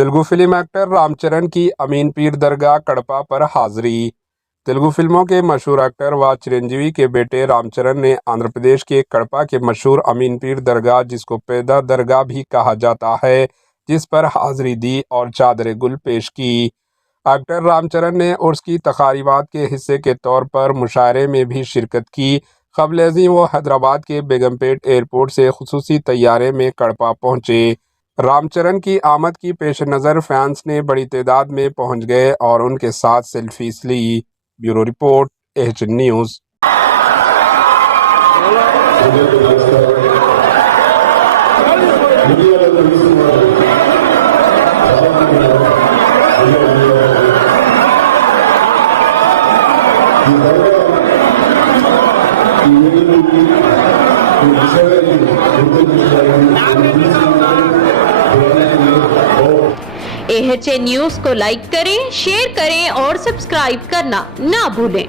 Telugu film actor Ramcharan की अमीन पीर दरगाह कड़पा पर हाजिरी। तेलुगु फिल्मों के मशहूर एक्टर व चिरंजीवी के बेटे रामचरण ने आंध्र प्रदेश के कड़पा के मशहूर अमीन पीर दरगाह, जिसको पैदा दरगाह भी कहा जाता है, जिस पर हाजिरी दी और चादर गुल पेश की। एक्टर रामचरण ने उर्स की तकारीबात के हिस्से के तौर पर मुशायरे में भी शिरकत की। क़ब्ल वो हैदराबाद के बेगमपेट एयरपोर्ट से खुसूसी तैयारे में कड़पा पहुंचे। रामचरण की आमद की पेश नज़र फैंस ने बड़ी तादाद में पहुंच गए और उनके साथ सेल्फीज ली। Bureau report, HN news. HN news को लाइक करें, शेयर करें और सब्सक्राइब करना ना भूलें।